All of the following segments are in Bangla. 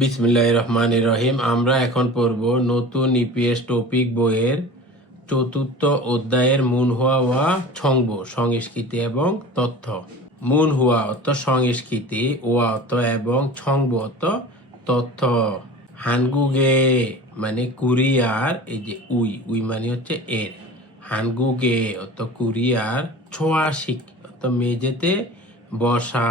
বিসমিল্লাহ রহমান রহিম আমরা এখন পড়ব নতুন ইপিএস টপিক বইয়ের চতুর্থ অধ্যায়ের মুন হুয়া ওয়া ছংব, সংস্কৃতি এবং তথ্য। মুন হুয়া অর্থ সংস্কৃতি, ওয়া অর্থ এবং ছংব অর্থ তথ্য। হানগুগে মানে কুরিয়ার, এই যে উই উই মানে হচ্ছে এর। হানগুগে অর্থ কুরিয়ার ছোয়াশিক অর্থ মেঝেতে বসা।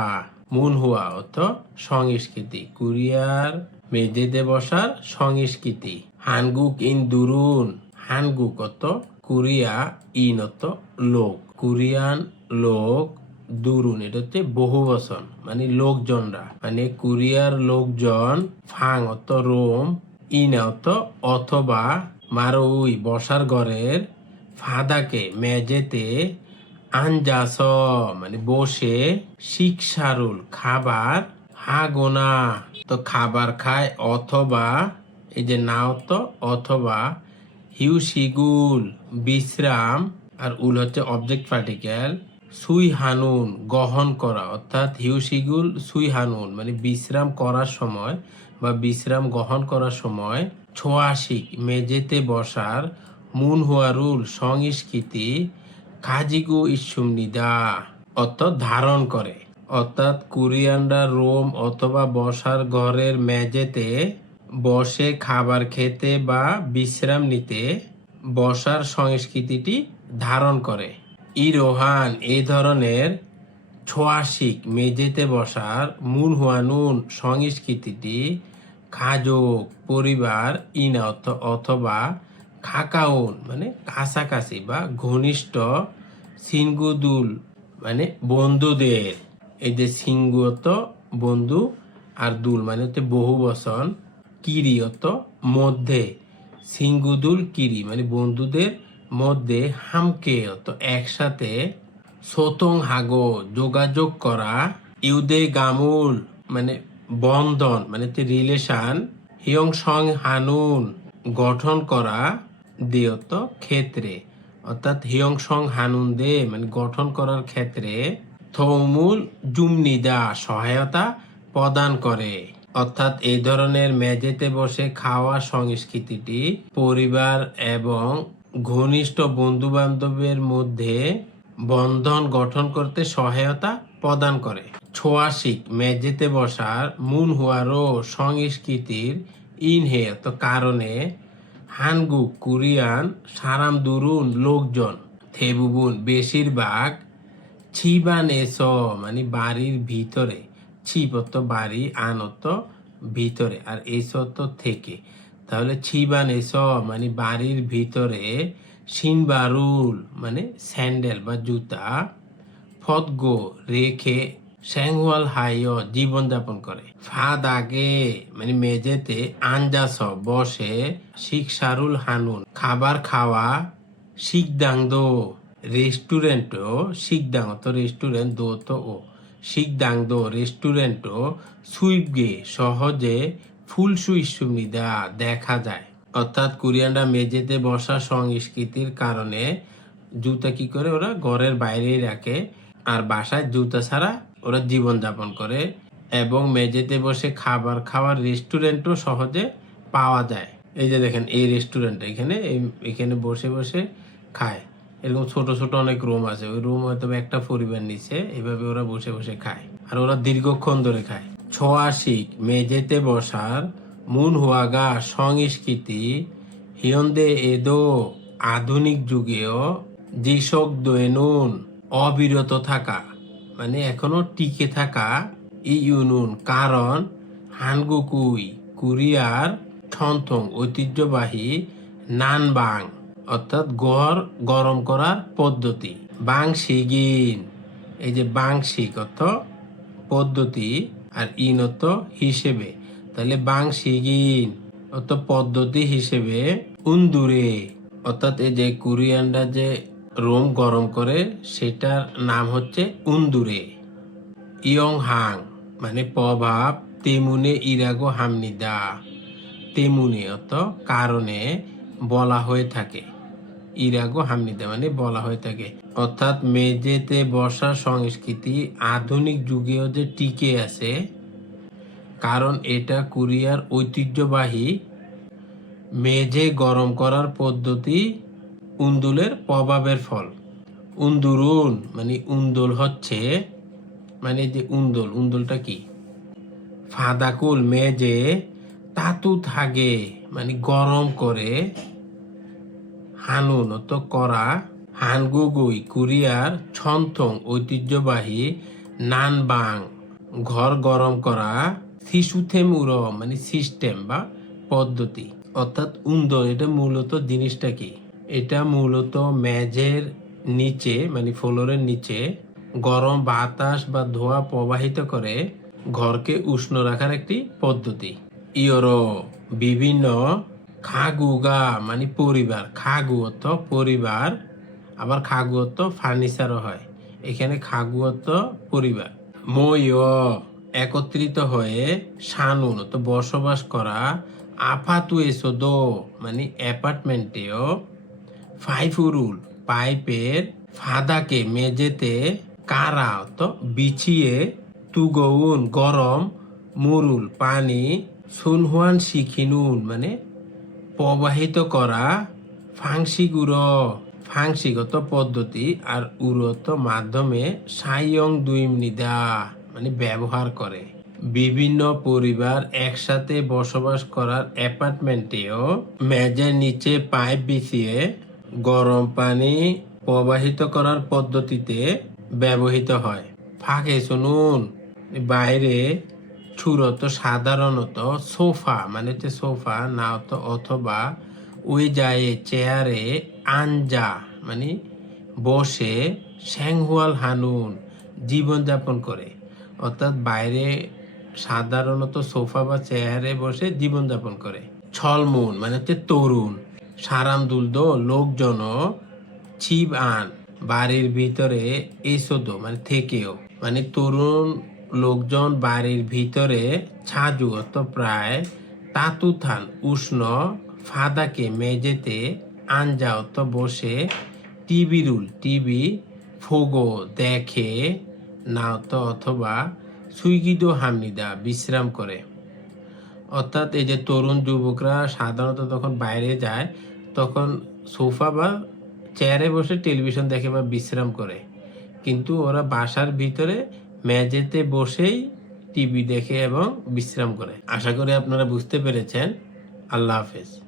মুন হুয়া অর্থ সংস্কৃতি। কুরিয়ার মেঝেতে বসার সংস্কৃতি। হানগুক ইন দুরুন। হানগুক অত কুরিয়া, ইন অত লোক। কুরিয়ান লোক, দুরুন, এটা হচ্ছে বহু বচন মানে লোকজনরা। মানে কুরিয়ার লোকজন, ফাং অত রোম, ইন অত অথবা, মারুই, বসার ঘরের ফাদাকে, মেঝেতে আঞ্জাস মানে বসে শিক্ষারুল খাবার হাগোনা তো খাবার খায় অথবা, এই যে নাও তো, অথবা হিউসিগুল বিশ্রাম, আর উল হচ্ছে অবজেক্ট পার্টিকেল সুই হানুন গহন করা। অর্থাৎ হিউসিগুল সুই হানুন মানে বিশ্রাম করার সময় বা বিশ্রাম গ্রহণ করার সময় ছোয়াশিক, মেঝেতে বসার মুন হুয়ারুল সংস্কৃতি কাজিগু ইসুমনিদা অর্থাৎ ধারণ করে। অর্থাৎ কুরিয়ানরা রোম অথবা বসার ঘরের মেঝেতে বসে খাবার খেতে বা বিশ্রাম নিতে বসার সংস্কৃতিটি ধারণ করে। ইরোহান এই ধরনের ছোয়াশিক মেঝেতে বসার মুন হুয়ানুন সংস্কৃতিটি খাজক, পরিবার ইনাত অথবা খাকাউন মানে কাছাকাছি বা ঘনিষ্ঠ সিনগুদুল মানে বন্ধুদের। এই যে সিঙ্গুত বন্ধু আর দুল মানে হচ্ছে বহু বসন কিরি অত মধ্যে। সিঙ্গুদুল কিরি মানে বন্ধুদের মধ্যে হামকে অত একসাথে সোতং হাগো, যোগাযোগ করা, ইউদে গামুল মানে বন্ধন মানে রিলেশন হিয়ং সং হানুন, গঠন করা, দিয়ত ক্ষেত্রে। অর্থাৎ হিয়ং সং হানুন দে মানে গঠন করার ক্ষেত্রে থৌমুল জুমনিদা সহায়তা প্রদান করে। অর্থাৎ এই ধরনের মেজেতে বসে খাওয়া সংস্কৃতিটি পরিবার এবং ঘনিষ্ঠ বন্ধু বান্ধবের মধ্যে বন্ধন গঠন করতে সহায়তা প্রদান করে। ছোয়াশিক মেজেতে বসার মুন হুয়ারো সংস্কৃতির ইনহেত কারণে হানগুক কোরিয়ান, সারাম দুরুন, লোকজন, থেবুবুন, বেশিরভাগ ছিবান এস মানে বাড়ির ভিতরে। ছিপত্ত বাড়ি আনত ভিতরে। আর এসত থেকে। তাহলে ছিবান এস মানে বাড়ির ভিতরে সিনবারুল মানে স্যান্ডেল বা জুতা ফতগো রেখে স্যাংওয়াল হাইয় জীবনযাপন করে। ফাদ আগে মানে মেঝেতে আঞ্জাস বসে শিকসারুল হানুন। খাবার খাওয়া শিকদাং দো রেস্টুরেন্টও শিকদাং তো রেস্টুরেন্ট দো তো ও। শিকদাং দো রেস্টুরেন্টও সুইপগে সহজে ফুল সুইসুমিদা দেখা যায়। অর্থাৎ কোরিয়ানরা মেঝেতে বসা সংস্কৃতির কারণে জুতা কি করে ওরা ঘরের বাইরেই রাখে, আর বাসায় জুতা ছাড়া ওরা জীবন যাপন করে এবং মেঝেতে বসে খাবার খাওয়ার রেস্টুরেন্টও সহজে পাওয়া যায়। এই যে দেখেন, এই রেস্টুরেন্ট এখানে এখানে বসে বসে খায়। এরকম ছোট ছোট অনেক রুম আছে। ওই রুম হয়তো একটা পরিবার নিচে এভাবে ওরা বসে বসে খায়। আর ওরা দীর্ঘক্ষণ ধরে খায়। ছোয়াশিক মেঝেতে বসার মুন হুয়াগা সংস্কৃতি হিয়ন্দে এদো আধুনিক যুগেও যিশক দৈনুন অবিরত থাকা। মানে এখনও টিকে থাকা ইউনুন, কারণ হানগুকুই, কোরিয়ার ঠনথং ঐতিহ্যবাহী নানবাং, অর্থাৎ গড় গরম করার পদ্ধতি। বাংশিগিন, এই যে বাংশিক অর্থ পদ্ধতি আর ইন অর্থ হিসেবে। তাহলে বাংশিগিন অর্থ পদ্ধতি হিসেবে উন্দুরে, অর্থাৎ এই যে কোরিয়ানরা যে রোম গরম করে, সেটার নাম হচ্ছে উন্দুরে। ইয়ং হাং মানে প্রভাব তেমুনে ইরাগো হামনিদা। তেমুনে অত কারণে বলা হয়ে থাকে। ইরাগো হামনিদা মানে বলা হয়ে থাকে। অর্থাৎ মেঝেতে বসা সংস্কৃতি আধুনিক যুগেও যে টিকে আছে, কারণ এটা কোরিয়ার ঐতিহ্যবাহী মেঝে গরম করার পদ্ধতি উন্দুলের প্রভাবের ফল। উন্দুরুন মানে উন্দুল হচ্ছে মানে যে উন্দুল, উন্দুলটা কি? ফাদাকুল মেজে তাতু থাকে মানে গরম করে। হানুন তো করা, হানগুগুই, কুরিয়ার ছন্তং ঐতিহ্যবাহী, নানবাং, ঘর গরম করা শিশুথেমুর মানে সিস্টেম বা পদ্ধতি। অর্থাৎ উন্দর এটা মূলত জিনিসটা কি? এটা মূলত মেঝের নিচে মানে ফ্লোরের নিচে গরম বাতাস বা ধোঁয়া প্রবাহিত করে ঘরকে উষ্ণ রাখার একটি পদ্ধতি। ইয়োরো বিভিন্ন খাগুগা মানে পরিবার খাগু অর্থ পরিবার, আবার খাগু অর্থ ফার্নিচারও হয়। এখানে খাগু অর্থ পরিবার। মই একত্রিত হয়ে সানুন অর্থ বসবাস করা আপাতু এসোদো মানে অ্যাপার্টমেন্টেও ফাইফুরুল পাইপের ফাদাকে মেঝেতে কারা তো বিছিয়ে তুগৌন গরম মুরুল, পানি সুনহুয়ান শিখিনুন মানে প্রবাহিত করা ফাংসিগুড়ো ফাংসিগত পদ্ধতি আর উরত মাধ্যমে সাইয়ং দুইম নিদা মানে ব্যবহার করে। বিভিন্ন পরিবার একসাথে বসবাস করার অ্যাপার্টমেন্টেও মেঝের নিচে পাইপ বিছিয়ে গরম পানি প্রবাহিত করার পদ্ধতিতে ব্যবহৃত হয়। ফাঁকে শুনুন বাইরে ছুরত সাধারণত সোফা মানে হচ্ছে সোফা, না অথবা ওই যায় চেয়ারে আঞ্জা মানে বসে স্যাংহুয়াল হানুন জীবনযাপন করে। অর্থাৎ বাইরে সাধারণত সোফা বা চেয়ারে বসে জীবনযাপন করে। ছলমুন মানে হচ্ছে তরুণ। সারাম দুলদ লোকজন ছিপ আন বাড়ির ভিতরে এসোদো মানে থেকেও। মানে তরুণ লোকজন বাড়ির ভিতরে ছাজু অত প্রায় তাতুথান উষ্ণ ফাদাকে মেঝেতে আঞ্জা অত বসে টিভি রুল, টিভি ফোগো দেখে না তো অথবা সুইগিদো হামিদা বিশ্রাম করে। অর্থাৎ এই যে তরুণ যুবকরা সাধারণত তখন বাইরে যায়, তখন সোফা বা চেয়ারে বসে টেলিভিশন দেখে বা বিশ্রাম করে। কিন্তু ওরা বাসার ভিতরে মেঝেতে বসেই টিভি দেখে এবং বিশ্রাম করে। আশা করি আপনারা বুঝতে পেরেছেন। আল্লাহ হাফেজ।